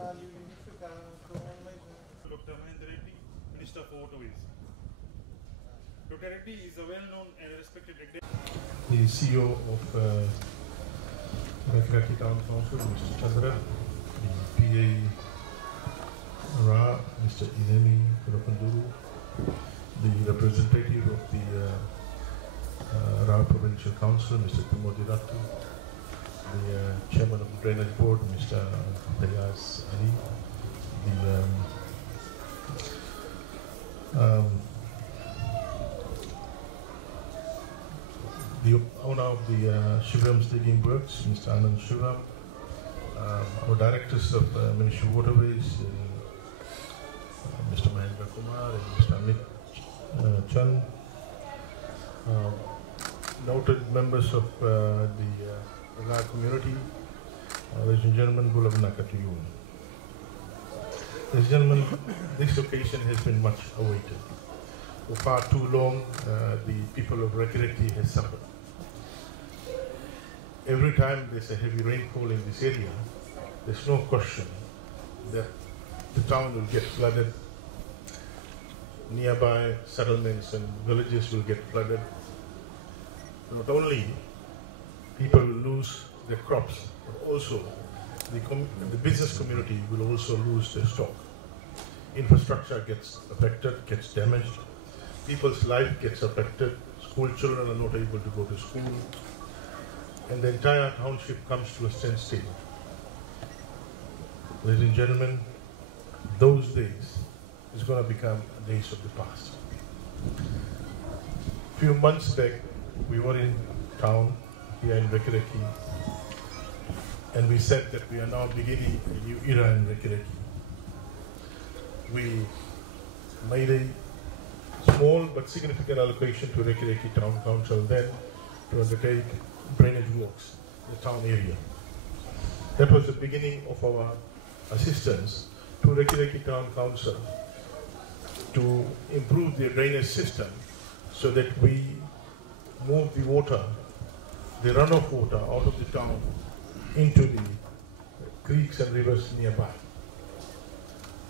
Dr. Mahendra Reddy, Minister for Waterways. Dr. Reddy is a well-known and respected the CEO of Rakiraki Town Council, Mr. Chandra, the PA Ra, Mr. Idemi Kurapanduru, the representative of the Ra Provincial Council, Mr. Timothy Rattu, the Chairman of the Drainage Board, Mr. Dayas Ali, the owner of the Shivram's Digging Works, Mr. Anand Shivram, our directors of Ministry of Waterways, Mr. Mahendra Kumar and Mr. Amit Chand, noted members of the Naga community, ladies and gentlemen, Gulabanaka to you. Ladies and gentlemen, this occasion has been much awaited. For far too long, the people of Rakiraki has suffered. Every time there's a heavy rainfall in this area, there's no question that the town will get flooded. Nearby settlements and villages will get flooded. Not only people will lose their crops, but also the business community will also lose their stock. Infrastructure gets affected, gets damaged. People's life gets affected. School children are not able to go to school. And the entire township comes to a standstill. Ladies and gentlemen, those days is going to become days of the past. A few months back, we were in town here in Rakiraki, and we said that we are now beginning a new era in Rakiraki. We made a small but significant allocation to Rakiraki Town Council then to undertake drainage works in the town area. That was the beginning of our assistance to Rakiraki Town Council to improve the drainage system so that we move the water, the runoff water out of the town into the creeks and rivers nearby.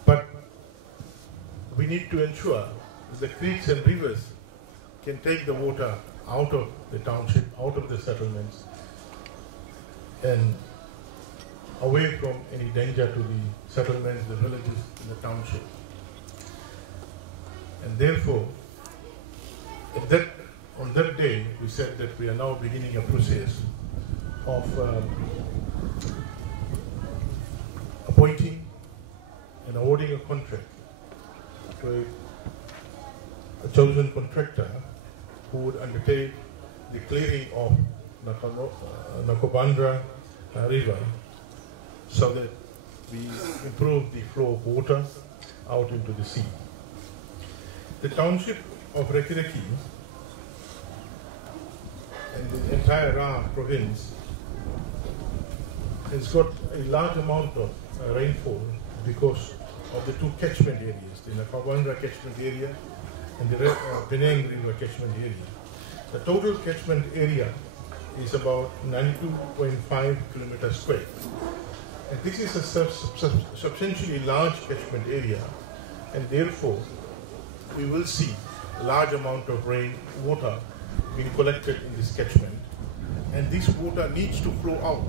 But we need to ensure that the creeks and rivers can take the water out of the township, out of the settlements, and away from any danger to the settlements, the villages, and the township. And therefore, on that day, we said that we are now beginning a process of appointing and awarding a contract to a chosen contractor who would undertake the clearing of Nakobandra River so that we improve the flow of water out into the sea. The township of Rakiraki and the entire Ra province has got a large amount of rainfall because of the two catchment areas, the Nakobandra catchment area and the Penang River catchment area. The total catchment area is about 92.5 kilometers square. And this is a substantially large catchment area, and therefore we will see a large amount of rain water being collected in this catchment, and this water needs to flow out.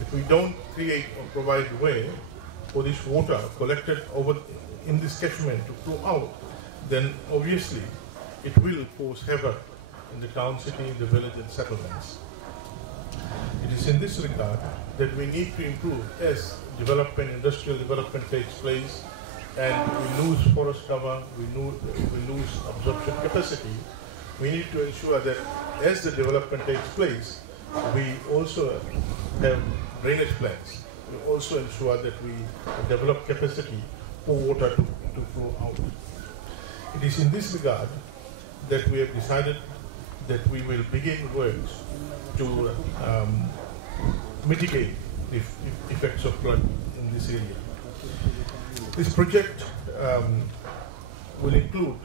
If we don't create or provide a way for this water collected in this catchment to flow out, then obviously it will cause havoc in the town, city, the village and settlements. It is in this regard that we need to improve as industrial development takes place, and we lose forest cover, we lose absorption capacity. We need to ensure that as the development takes place, we also have drainage plans. We also ensure that we develop capacity for water to flow out. It is in this regard that we have decided that we will begin works to mitigate the effects of flood in this area. This project will include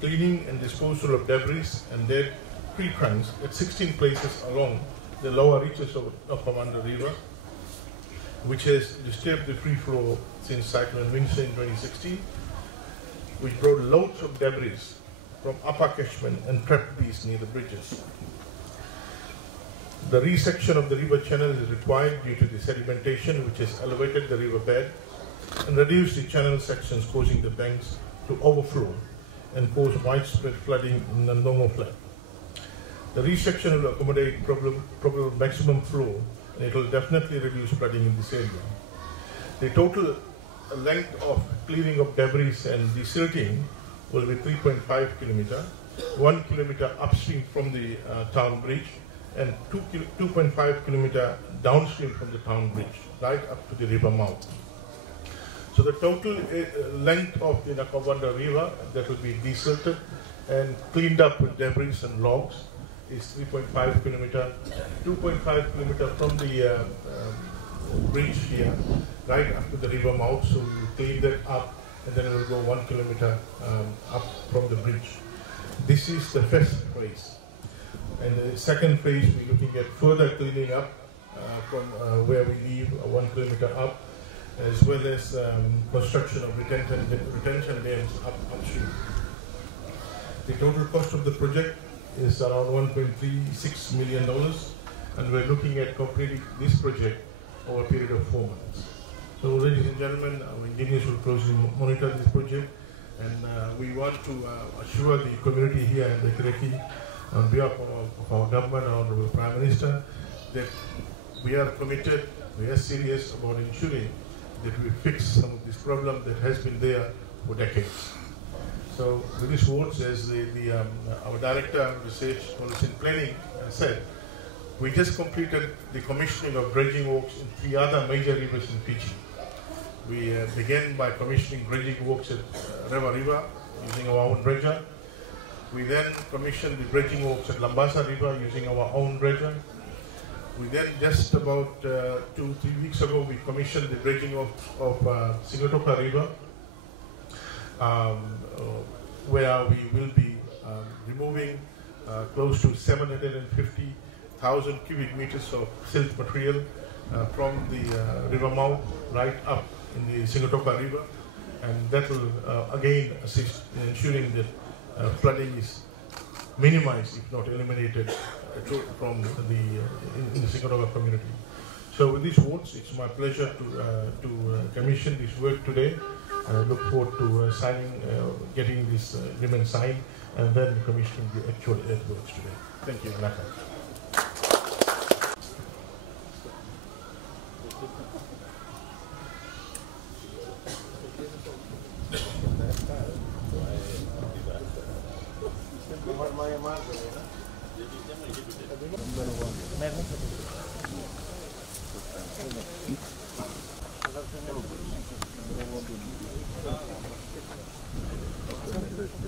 cleaning and disposal of debris and dead tree trunks at 16 places along the lower reaches of Nakobandra River, which has disturbed the free flow since Cyclone Windsor in 2016, which brought loads of debris from upper catchment and trapped these near the bridges. The resection of the river channel is required due to the sedimentation, which has elevated the river bed and reduced the channel sections, causing the banks to overflow and cause widespread flooding in the Ndongo flood. The resection will accommodate probable maximum flow, and it will definitely reduce flooding in this area. The total length of clearing of debris and desilting will be 3.5 kilometers, 1 kilometer upstream from the town bridge, and 2.5 kilometers downstream from the town bridge, right up to the river mouth. So the total length of the Nakawanda River that will be desilted and cleaned up with debris and logs is 3.5 kilometers, 2.5 kilometers from the bridge here, right up to the river mouth. So we will clean that up, and then it will go 1 kilometer up from the bridge. This is the first phase. And the second phase, we're looking at further cleaning up from where we leave 1 kilometer up, as well as construction of retention dams upstream. The total cost of the project is around $1.36 million, and we're looking at completing this project over a period of 4 months. So, ladies and gentlemen, our engineers will closely monitor this project, and we want to assure the community here in the Kireki, on behalf of our government, our Honorable Prime Minister, that we are committed, we are serious about ensuring that we fix some of this problem that has been there for decades. So with these words, as our Director of Research, Policy and Planning said, we just completed the commissioning of dredging works in 3 other major rivers in Fiji. We began by commissioning dredging works at Rewa River using our own dredger. We then commissioned the dredging works at Lambasa River using our own dredger. We then, just about 2-3 weeks ago, we commissioned the dredging of Singatoka River, where we will be removing close to 750,000 cubic meters of silt material from the river mouth right up in the Singatoka River, and that will again assist in ensuring that flooding is minimized, if not eliminated, from in the Singatoka community. So with these words, it's my pleasure to commission this work today. I look forward to getting this agreement signed, and then commissioning the actual earthworks today. Thank you, Naka.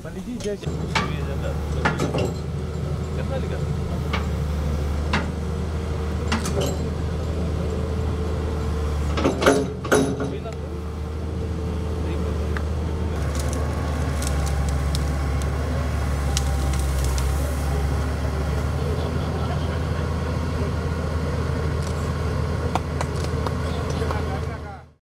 Pandit ji,